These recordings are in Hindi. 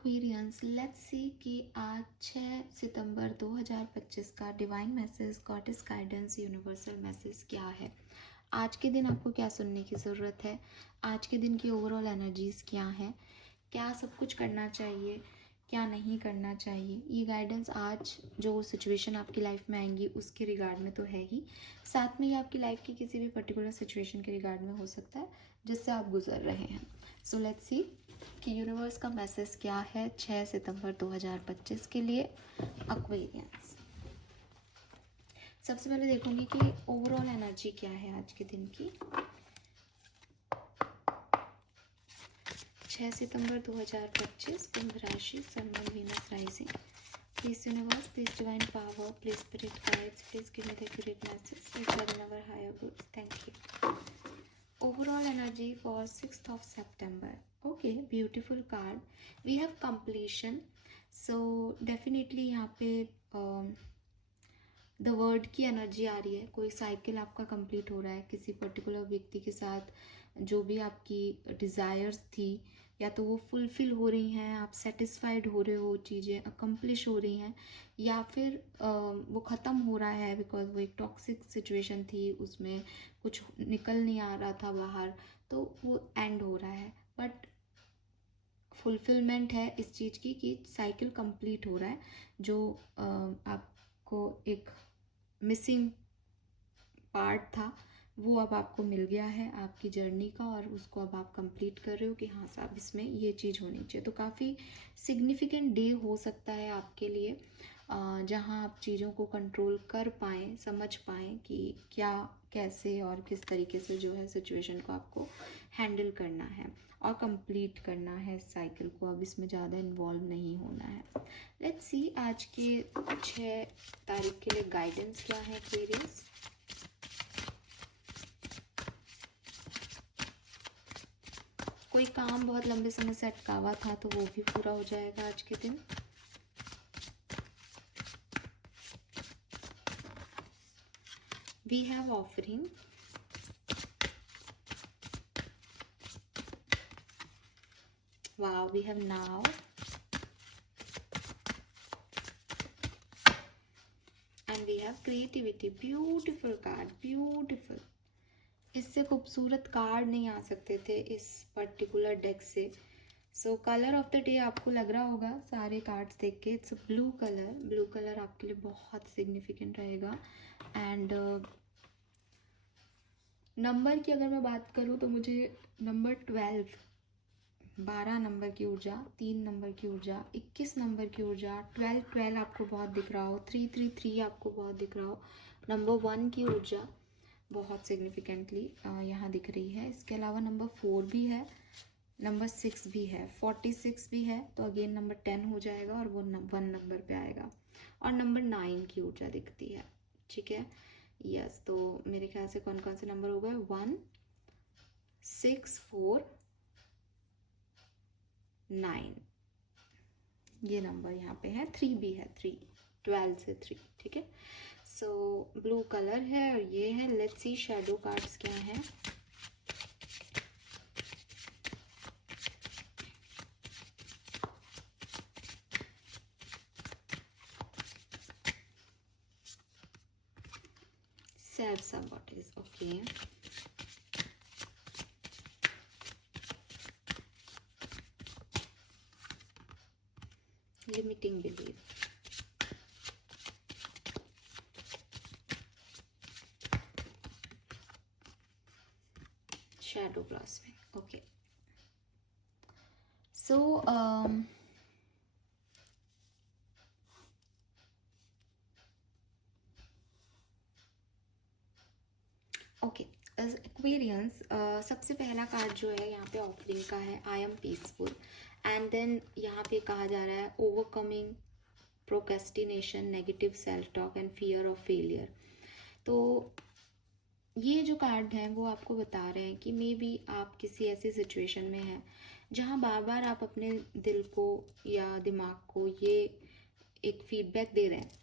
एक्वेरियंस, लेट्स सी कि आज 6 सितंबर 2025 का divine message, goddess guidance, universal message क्या है। आज के दिन आपको क्या सुनने की ज़रूरत है, आज के दिन की ओवरऑल एनर्जीज क्या है, क्या सब कुछ करना चाहिए, क्या नहीं करना चाहिए। ये गाइडेंस आज जो सिचुएशन आपकी लाइफ में आएंगी उसके रिगार्ड में तो है ही, साथ में ये आपकी लाइफ की किसी भी पर्टिकुलर सिचुएशन के रिगार्ड में हो सकता है जिससे आप गुजर रहे हैं। सो लेट्स सी कि यूनिवर्स का मैसेज क्या है 6 सितंबर 2025 के लिए एक्वेरियंस। सबसे पहले देखूंगी कि ओवरऑल एनर्जी क्या है आज के दिन की। 6 सितंबर 2025, कुंभ राशि, sun moon Venus rising. Please universe, please divine power, please spirit guides, please give me the accurate message, please guide in our higher goods, thank you. Overall energy for 6th of September. Okay, beautiful card. We have completion. So definitely यहाँ पे द वर्ड की एनर्जी आ रही है। कोई साइकिल आपका कंप्लीट हो रहा है किसी पर्टिकुलर व्यक्ति के साथ। जो भी आपकी डिज़ायर्स थी या तो वो फुलफिल हो रही हैं, आप सेटिस्फाइड हो रहे हो, चीज़ें अकम्प्लिश हो रही हैं, या फिर वो ख़त्म हो रहा है बिकॉज वो एक टॉक्सिक सिचुएशन थी, उसमें कुछ निकल नहीं आ रहा था बाहर, तो वो एंड हो रहा है। बट फुलफिलमेंट है इस चीज़ की कि साइकिल कंप्लीट हो रहा है। जो आपको एक मिसिंग पार्ट था वो अब आपको मिल गया है आपकी जर्नी का, और उसको अब आप कंप्लीट कर रहे हो कि हाँ साहब इसमें ये चीज़ होनी चाहिए। तो काफ़ी सिग्निफिकेंट डे हो सकता है आपके लिए, जहाँ आप चीज़ों को कंट्रोल कर पाएँ, समझ पाएँ कि क्या, कैसे और किस तरीके से जो है सिचुएशन को आपको हैंडल करना है और कंप्लीट करना है इस साइकिल को। अब इसमें ज़्यादा इन्वॉल्व नहीं होना है। लेट्स सी आज के 6 तारीख के लिए गाइडेंस क्या है एक्वेरियस। कोई काम बहुत लंबे समय से अटका हुआ था तो वो भी पूरा हो जाएगा आज के दिन। We have offering, wow, we have now, and we have creativity. Beautiful card, beautiful. इससे खूबसूरत कार्ड नहीं आ सकते थे इस पर्टिकुलर डेक से। सो कलर ऑफ द डे आपको लग रहा होगा सारे कार्ड्स देख के, it's blue colour. Blue colour आपके लिए बहुत सिग्निफिकेंट रहेगा। एंड नंबर की अगर मैं बात करूँ तो मुझे नंबर 12 नंबर की ऊर्जा, 3 नंबर की ऊर्जा, 21 नंबर की ऊर्जा, 12 आपको बहुत दिख रहा हो, 333 आपको बहुत दिख रहा हो, नंबर 1 की ऊर्जा बहुत सिग्निफिकेंटली यहाँ दिख रही है। इसके अलावा नंबर 4 भी है, नंबर 6 भी है, 46 भी है, तो अगेन नंबर 10 हो जाएगा और वो 1 नंबर पे आएगा, और नंबर 9 की ऊर्जा दिखती है। ठीक है, यस। तो मेरे ख्याल से कौन कौन से नंबर हो गए, 1, 6, 4, 9, ये नंबर यहाँ पे है। 3 भी है, 3, 12 से 3। ठीक है, सो ब्लू कलर है और ये है। लेट्स सी शैडो कार्ड्स क्या हैं। Self sabotage, okay. Limiting belief, shadow blossoming, okay. So okay aquarians, सबसे पहला कार्ड जो है यहाँ पे ऑफरिंग का है, I am peaceful. And then यहाँ पे कहा जा रहा है overcoming procrastination, negative self talk and fear of failure. तो ये जो कार्ड हैं वो आपको बता रहे हैं कि मे बी आप किसी ऐसी सिचुएशन में हैं जहाँ बार बार आप अपने दिल को या दिमाग को ये एक फीडबैक दे रहे हैं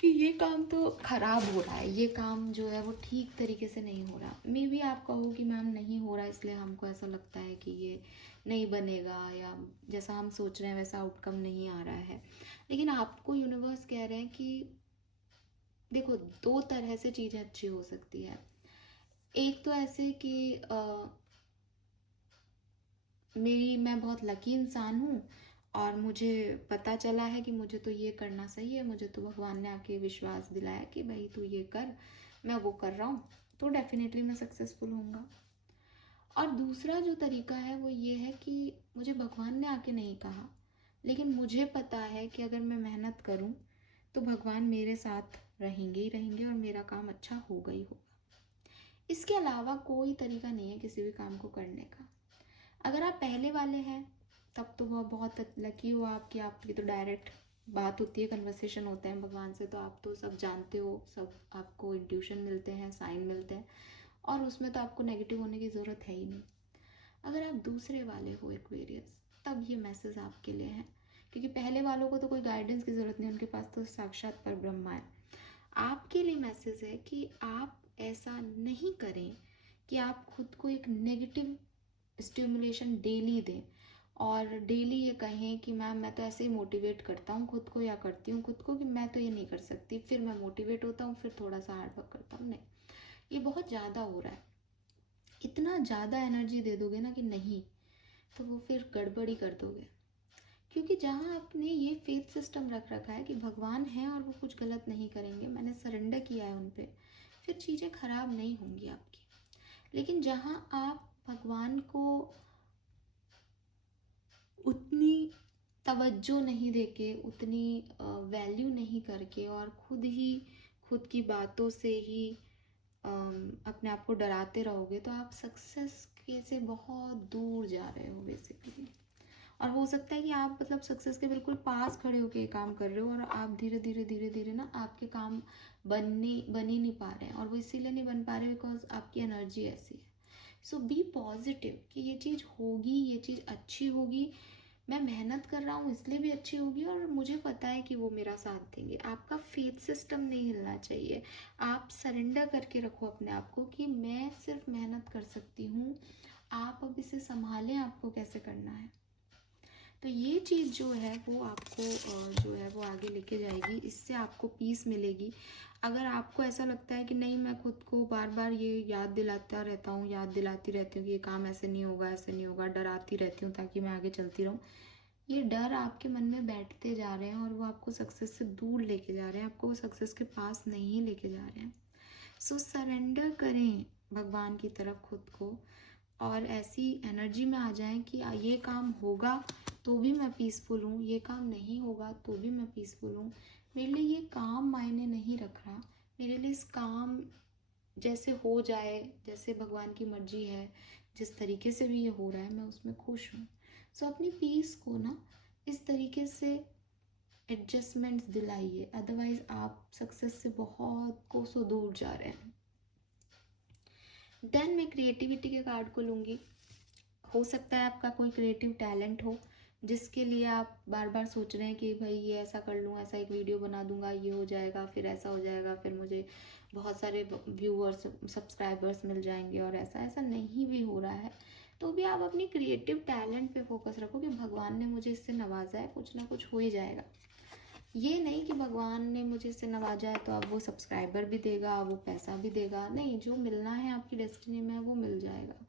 कि ये काम तो ख़राब हो रहा है, ये काम जो है वो ठीक तरीके से नहीं हो रहा। मे बी आप कहो कि मैम नहीं हो रहा इसलिए हमको ऐसा लगता है कि ये नहीं बनेगा, या जैसा हम सोच रहे हैं वैसा आउटकम नहीं आ रहा है। लेकिन आपको यूनिवर्स कह रहे हैं कि देखो, दो तरह से चीज़ें अच्छी हो सकती है। एक तो ऐसे कि मैं बहुत लकी इंसान हूँ और मुझे पता चला है कि मुझे तो ये करना सही है, मुझे तो भगवान ने आके विश्वास दिलाया कि भाई तू ये कर, मैं वो कर रहा हूँ, तो डेफिनेटली मैं सक्सेसफुल होऊंगा। और दूसरा जो तरीका है वो ये है कि मुझे भगवान ने आके नहीं कहा, लेकिन मुझे पता है कि अगर मैं मेहनत करूँ तो भगवान मेरे साथ रहेंगे ही रहेंगे और मेरा काम अच्छा होगा ही होगा। इसके अलावा कोई तरीका नहीं है किसी भी काम को करने का। अगर आप पहले वाले हैं तब तो वह बहुत लकी हो आप कि आपकी तो डायरेक्ट बात होती है, कन्वर्सेशन होता है भगवान से, तो आप तो सब जानते हो, सब आपको इंट्यूशन मिलते हैं, साइन मिलते हैं, और उसमें तो आपको नेगेटिव होने की ज़रूरत है ही नहीं। अगर आप दूसरे वाले हो एक्वेरियस, तब ये मैसेज आपके लिए है, क्योंकि पहले वालों को तो कोई गाइडेंस की ज़रूरत नहीं, उनके पास तो साक्षात पर ब्रह्मा है। आपके लिए मैसेज है कि आप ऐसा नहीं करें कि आप खुद को एक नेगेटिव स्टिमुलेशन डेली दें और डेली ये कहें कि मैम मैं तो ऐसे ही मोटिवेट करता हूँ खुद को, या करती हूँ खुद को कि मैं तो ये नहीं कर सकती, फिर मैं मोटिवेट होता हूँ, फिर थोड़ा सा हार्ड वर्क करता हूँ। नहीं, ये बहुत ज़्यादा हो रहा है। इतना ज़्यादा एनर्जी दे दोगे ना कि नहीं, तो वो फिर गड़बड़ ही कर दोगे। क्योंकि जहाँ आपने ये फेथ सिस्टम रख रखा है कि भगवान है और वो कुछ गलत नहीं करेंगे, मैंने सरेंडर किया है उन पे, फिर चीज़ें खराब नहीं होंगी आपकी। लेकिन जहाँ आप भगवान को उतनी तवज्जो नहीं देके, उतनी वैल्यू नहीं करके, और खुद की बातों से ही अपने आप को डराते रहोगे, तो आप सक्सेस के से बहुत दूर जा रहे हो बेसिकली। और हो सकता है कि आप मतलब सक्सेस के बिल्कुल पास खड़े होके ये काम कर रहे हो, और आप धीरे धीरे ना आपके काम बन ही नहीं पा रहे हैं, और वो इसीलिए नहीं बन पा रहे बिकॉज आपकी एनर्जी ऐसी है। सो बी पॉजिटिव कि ये चीज़ होगी, ये चीज़ अच्छी होगी, मैं मेहनत कर रहा हूँ इसलिए भी अच्छी होगी, और मुझे पता है कि वो मेरा साथ देंगे। आपका फेथ सिस्टम नहीं हिलना चाहिए। आप सरेंडर करके रखो अपने आप को कि मैं सिर्फ मेहनत कर सकती हूँ, आप अब इसे संभालें, आपको कैसे करना है। तो ये चीज़ जो है वो आपको जो है वो आगे लेके जाएगी, इससे आपको पीस मिलेगी। अगर आपको ऐसा लगता है कि नहीं, मैं खुद को बार बार ये याद दिलाता रहता हूँ, याद दिलाती रहती हूँ कि ये काम ऐसे नहीं होगा, ऐसे नहीं होगा, डराती रहती हूँ ताकि मैं आगे चलती रहूँ, ये डर आपके मन में बैठते जा रहे हैं और वो आपको सक्सेस से दूर लेके जा रहे हैं, आपको वो सक्सेस के पास नहीं लेके जा रहे हैं। सो सरेंडर करें भगवान की तरफ खुद को, और ऐसी एनर्जी में आ जाएं कि ये काम होगा तो भी मैं पीसफुल हूँ, ये काम नहीं होगा तो भी मैं पीसफुल हूँ। मेरे लिए ये काम मायने नहीं रख रहा, मेरे लिए इस काम जैसे हो जाए, जैसे भगवान की मर्जी है, जिस तरीके से भी ये हो रहा है मैं उसमें खुश हूँ। सो अपनी पीस को ना इस तरीके से एडजस्टमेंट्स दिलाइए, अदरवाइज आप सक्सेस से बहुत कोसों दूर जा रहे हैं। देन मैं क्रिएटिविटी के कार्ड को लूँगी। हो सकता है आपका कोई क्रिएटिव टैलेंट हो जिसके लिए आप बार बार सोच रहे हैं कि भाई ये ऐसा कर लूँ, ऐसा एक वीडियो बना दूंगा, ये हो जाएगा, फिर ऐसा हो जाएगा, फिर मुझे बहुत सारे व्यूअर्स सब्सक्राइबर्स मिल जाएंगे, और ऐसा ऐसा नहीं भी हो रहा है, तो भी आप अपनी क्रिएटिव टैलेंट पे फोकस रखो कि भगवान ने मुझे इससे नवाजा है, कुछ ना कुछ हो ही जाएगा। ये नहीं कि भगवान ने मुझे इससे नवाजा है तो अब वो सब्सक्राइबर भी देगा, वो पैसा भी देगा, नहीं, जो मिलना है आपकी डेस्टिनी में वो मिल जाएगा।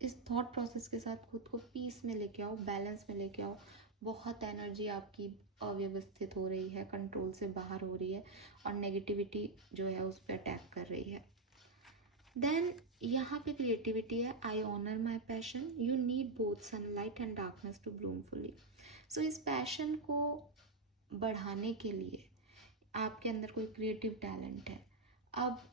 इस थॉट प्रोसेस के साथ खुद को पीस में लेके आओ, बैलेंस में लेके आओ। बहुत एनर्जी आपकी अव्यवस्थित हो रही है, कंट्रोल से बाहर हो रही है, और नेगेटिविटी जो है उस पर अटैक कर रही है। देन यहाँ पे क्रिएटिविटी है, I honour my passion, you need both sunlight and darkness to bloom fully. So इस पैशन को बढ़ाने के लिए आपके अंदर कोई क्रिएटिव टैलेंट है, अब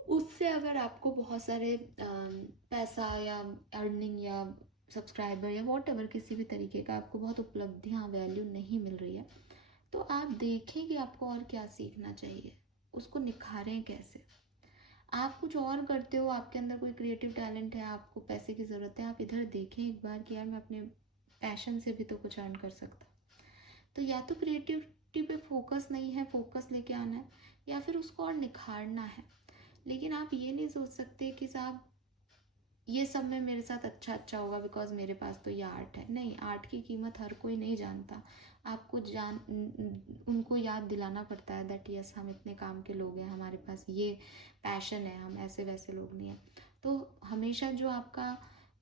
उससे अगर आपको बहुत सारे पैसा या अर्निंग या सब्सक्राइबर या वॉट एवर किसी भी तरीके का आपको बहुत उपलब्धियाँ, वैल्यू नहीं मिल रही है, तो आप देखें कि आपको और क्या सीखना चाहिए, उसको निखारें कैसे। आप कुछ और करते हो, आपके अंदर कोई क्रिएटिव टैलेंट है, आपको पैसे की ज़रूरत है, आप इधर देखें एक बार कि यार मैं अपने पैशन से भी तो कुछ अर्न कर सकता। तो या तो क्रिएटिविटी पे फोकस नहीं है, फोकस लेके आना है, या फिर उसको और निखारना है। लेकिन आप ये नहीं सोच सकते कि साहब ये सब में मेरे साथ अच्छा होगा बिकॉज मेरे पास तो ये आर्ट है। नहीं, आर्ट की कीमत हर कोई नहीं जानता। आपको उनको याद दिलाना पड़ता है दैट यस हम इतने काम के लोग हैं, हमारे पास ये पैशन है, हम ऐसे वैसे लोग नहीं हैं। तो हमेशा जो आपका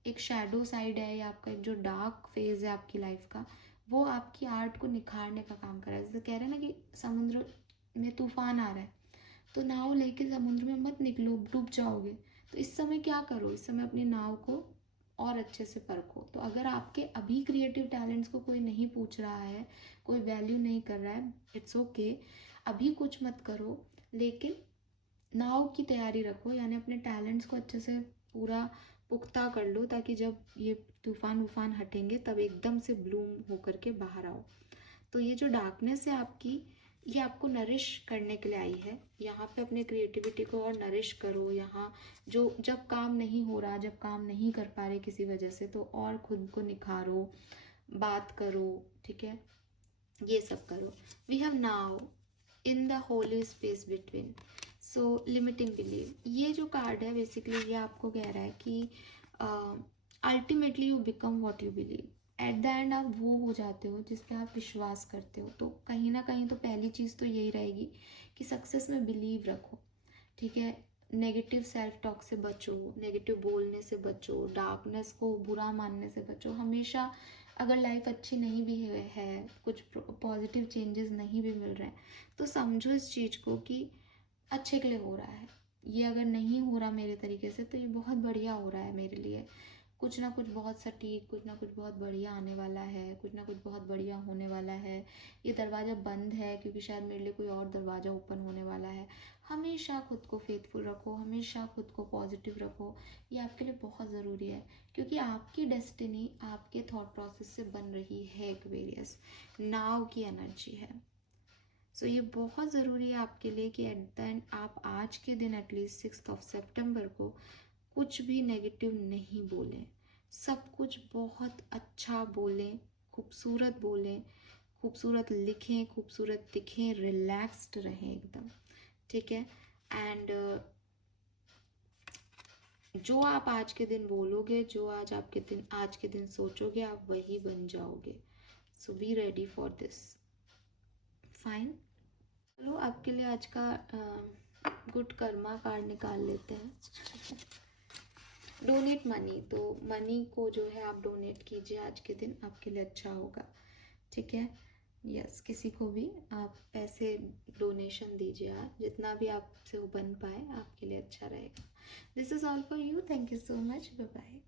एक शैडो साइड है या आपका एक जो डार्क फेज है आपकी लाइफ का, वो आपकी आर्ट को निखारने का काम कर रहा है। जैसे कह रहे हैं ना कि समुद्र में तूफान आ रहा है, तो नाव लेके समुद्र में मत निकलो, डूब जाओगे। तो इस समय क्या करो, इस समय अपनी नाव को और अच्छे से परखो। तो अगर आपके अभी क्रिएटिव टैलेंट्स को कोई नहीं पूछ रहा है, कोई वैल्यू नहीं कर रहा है, इट्स ओके, अभी कुछ मत करो, लेकिन नाव की तैयारी रखो, यानी अपने टैलेंट्स को अच्छे से पूरा पुख्ता कर लो, ताकि जब ये तूफान वूफान हटेंगे तब एकदम से ब्लूम होकर के बाहर आओ। तो ये जो डार्कनेस है आपकी, ये आपको नरिश करने के लिए आई है। यहाँ पे अपने क्रिएटिविटी को और नरिश करो। यहाँ जो जब काम नहीं हो रहा, जब काम नहीं कर पा रहे किसी वजह से, तो और खुद को निखारो, बात करो, ठीक है, ये सब करो। We have now in the holy space between, so limiting believe. ये जो कार्ड है बेसिकली ये आपको कह रहा है कि ultimately you become what you believe. At the end आप वो हो जाते हो जिस पे आप विश्वास करते हो। तो कहीं ना कहीं तो पहली चीज़ तो यही रहेगी कि सक्सेस में बिलीव रखो, ठीक है। नेगेटिव सेल्फ टॉक से बचो, नेगेटिव बोलने से बचो, डार्कनेस को बुरा मानने से बचो। हमेशा अगर लाइफ अच्छी नहीं भी है, कुछ पॉजिटिव चेंजेस नहीं भी मिल रहे हैं, तो समझो इस चीज़ को कि अच्छे के लिए हो रहा है। ये अगर नहीं हो रहा मेरे तरीके से, तो ये बहुत बढ़िया हो रहा है मेरे लिए। कुछ ना कुछ बहुत सटीक, कुछ ना कुछ बहुत बढ़िया आने वाला है, कुछ ना कुछ बहुत बढ़िया होने वाला है। ये दरवाज़ा बंद है क्योंकि शायद मेरे लिए कोई और दरवाज़ा ओपन होने वाला है। हमेशा खुद को फेथफुल रखो, हमेशा खुद को पॉजिटिव रखो। ये आपके लिए बहुत ज़रूरी है, क्योंकि आपकी डेस्टिनी आपके थॉट प्रोसेस से बन रही है। एक्वेरियस नाव की एनर्जी है। सो ये बहुत ज़रूरी है आपके लिए कि एट द एंड आप आज के दिन एटलीस्ट 6 सितंबर को कुछ भी नेगेटिव नहीं बोलें। सब कुछ बहुत अच्छा बोलें, खूबसूरत बोलें, खूबसूरत लिखें, खूबसूरत दिखें, रिलैक्स्ड रहें एकदम, ठीक है। एंड जो आप आज के दिन बोलोगे, जो आज के दिन सोचोगे, आप वही बन जाओगे। So be ready for this. Fine, चलो आपके लिए आज का गुड कर्मा कार्ड निकाल लेते हैं। डोनेट मनी, तो मनी को जो है आप डोनेट कीजिए आज के दिन, आपके लिए अच्छा होगा, ठीक है। यस, किसी को भी आप पैसे डोनेशन दीजिए आज, जितना भी आपसे वो बन पाए, आपके लिए अच्छा रहेगा। This is all for you. Thank you so much. Bye bye.